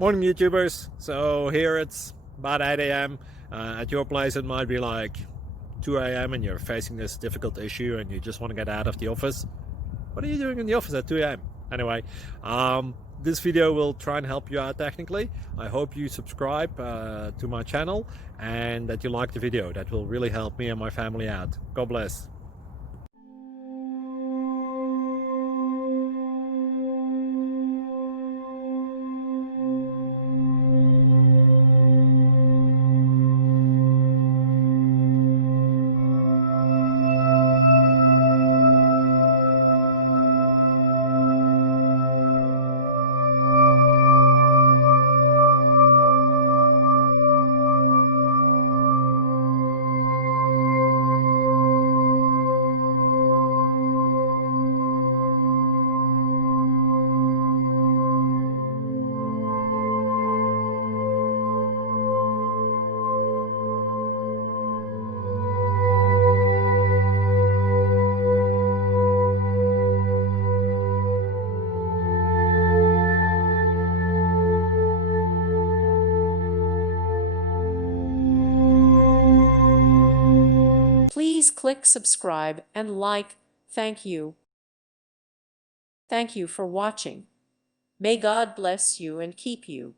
Morning YouTubers. So here it's about 8 a.m. At your place it might be like 2 a.m. and you're facing this difficult issue and you just want to get out of the office. What are you doing in the office at 2 a.m.? Anyway, this video will try and help you out technically. I hope you subscribe to my channel and that you like the video. That will really help me and my family out. God bless. Please click subscribe and like. Thank you. Thank you for watching. May God bless you and keep you.